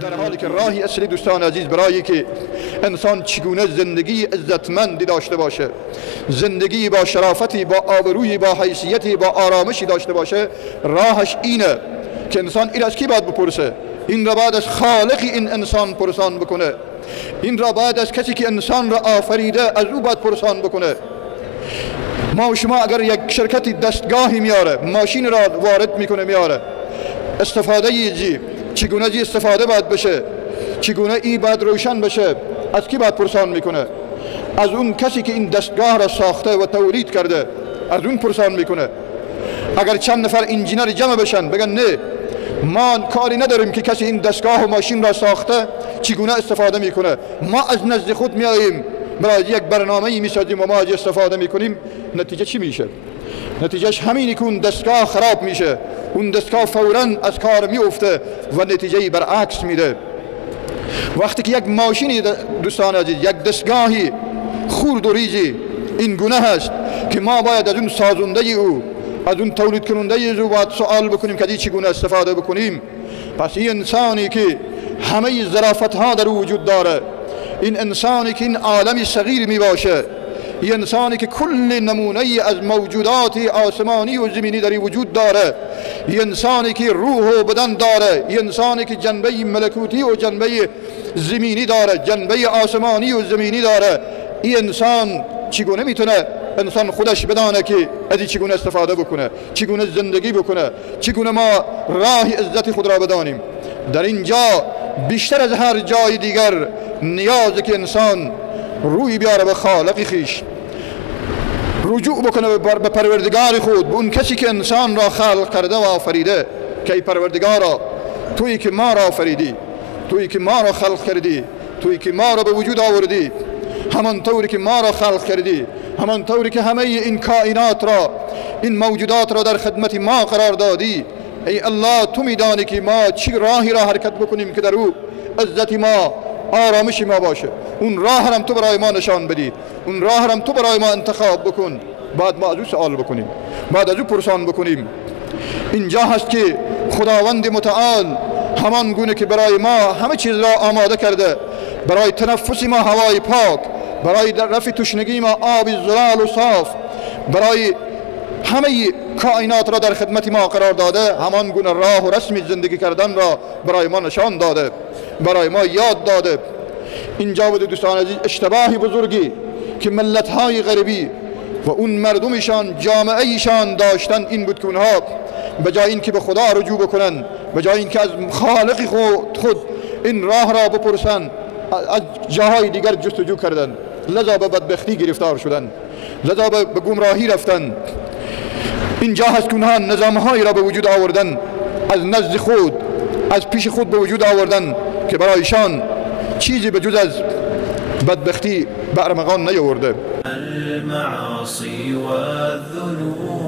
در حالی که راهی اصلی دوستان عزیز برای که انسان چگونه زندگی عزتمندی داشته باشه، زندگی با شرافتی، با آبرویی، با حیثیتی، با آرامشی داشته باشه، راهش اینه که انسان این از کی باید بپرسه؟ این را باید از خالقی این انسان پرسان بکنه. این را باید از کسی که انسان را آفریده از او باید پرسان بکنه. ما و شما اگر یک شرکتی دستگاهی میاره، ماشین را وارد میکنه میاره، استفاده ایجی چگونه از استفاده باید بشه، چگونه ای باید روشن بشه، از کی باید پرسان میکنه؟ از اون کسی که این دستگاه را ساخته و تولید کرده، از اون پرسان میکنه. اگر چند نفر انجینر جمع بشن بگن نه ما کاری نداریم که کسی این دستگاه و ماشین را ساخته چگونه استفاده میکنه، ما از نزد خود میاییم برای یک برنامه‌ای میسازیم و ما از استفاده میکنیم، نتیجه چی میشه؟ نتیجهش همینی که اون دستگاه خراب میشه، اون دستگاه فوراً از کار میفته و نتیجه‌ای برعکس میده. وقتی که یک ماشینی دوستان عزیز، یک دستگاهی خورد و ریزی این گونه هست که ما باید از اون سازنده او، از اون تولید کننده او باید سوال بکنیم که چگونه استفاده بکنیم. پس این انسانی که همه ظرافت ها در وجود داره، این انسانی که این عالمی صغیر می باشه، این انسانی که کل نمونه از موجودات آسمانی و زمینی در وجود داره، این انسانی که روح و بدن داره، این انسانی که جنبه ملکوتی و جنبه زمینی داره، جنبه آسمانی و زمینی داره، این انسان چگونه میتونه انسان خودش بدانه که ازی چگونه استفاده بکنه، چگونه زندگی بکنه، چگونه ما راه عزت خود را بدانیم؟ در اینجا بیشتر از هر جای دیگر نیازه که انسان روی بیاره به خالق خیش، رجوع بکنه به پروردگار خود، به اون کسی که انسان را خلق کرده و آفریده. که ای پروردگارا، تویی که ما را آفریدی، تویی که ما را خلق کردی، تویی که ما را به وجود آوردی، همان طوری که ما را خلق کردی، همان طوری که همه این کائنات را، این موجودات را در خدمت ما قرار دادی، ای الله تو میدانی که ما چی راهی را حرکت بکنیم که در او عزت ما، آرامش ما باشه. اون راه هم تو برای ما نشان بدی، اون راه هم تو برای ما انتخاب بکن، بعد ما از او سوال بکنیم، بعد از او پرسان بکنیم. اینجا هست که خداوند متعال همان گونه که برای ما همه چیز را آماده کرده، برای تنفس ما هوای پاک، برای رفع تشنگی ما آب زلال و صاف، برای همه کائنات را در خدمت ما قرار داده، همان گونه راه و رسم زندگی کردن را برای ما نشان داده، برای ما یاد داده. اینجا بود دوستان عزیز اشتباهی بزرگی که ملت‌های غربی و اون مردمشان، جامعه ایشان داشتن این بود که اونها به جای اینکه به خدا رجوع بکنن، به جای اینکه از خالق خود این راه را بپرسن، از جاهای دیگر جستجو کردن، لذا به بدبختی گرفتار شدن، لذا به گمراهی رفتن. اینجا هست که اونها نظامهایی را به وجود آوردن، از نزد خود، از پیش خود به وجود آوردن که برایشان چیزی به جز از بدبختی به ارمغان نیاورده. المعاصی و الذنوب